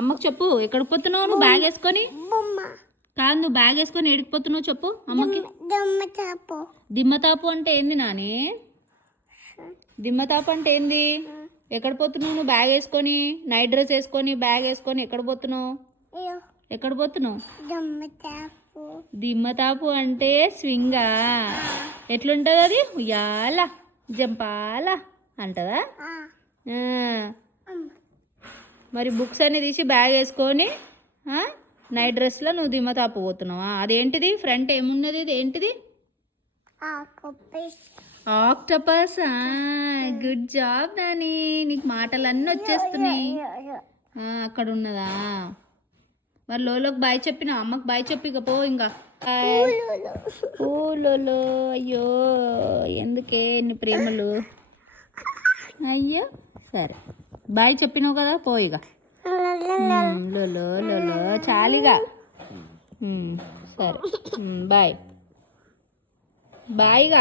అమ్మకు చెప్పు. ఎక్కడికి పోతున్నావు నువ్వు బ్యాగ్ వేసుకొని? కాదు, నువ్వు బ్యాగ్ వేసుకొని ఎడికిపోతున్నావు చెప్పు అమ్మకి. దిమ్మతాపు అంటే ఏంది నాని? దిమ్మతాపు అంటే ఏంది? ఎక్కడ పోతున్నావు నువ్వు బ్యాగ్ వేసుకొని? నైట్ డ్రెస్ వేసుకొని బ్యాగ్ వేసుకొని ఎక్కడ పోతున్నావు? ఎక్కడ పోతున్నావు? దిమ్మతాపు అంటే స్వింగా. ఎట్లుంటుంది అది? ఉయ్యాల జంపాల అంటదా? మరి బుక్స్ అన్ని తీసి బ్యాగ్ వేసుకొని నైట్ డ్రెస్లో నువ్వు దిమ్మతాపు పోతున్నావా? అదేంటిది ఫ్రంట్ ఏమున్నది? ఇది ఏంటిది? ఆక్టోపస్. గుడ్ జాబ్ నాని, నీకు మాటలన్నీ వచ్చేస్తున్నాయి. అక్కడ ఉన్నదా? మరి లోలోకి బాయ్ చెప్పిన అమ్మకి బాయ్ చెప్పి ఇక పో. ఇంకా లోలో, అయ్యో ఎందుకే ఎన్ని ప్రేమలు. అయ్యో సరే బాయ్ చెప్పినావు కదా, పో ఇక. లోలో లోలో చాలిగా. సరే బాయ్ బాయ్గా.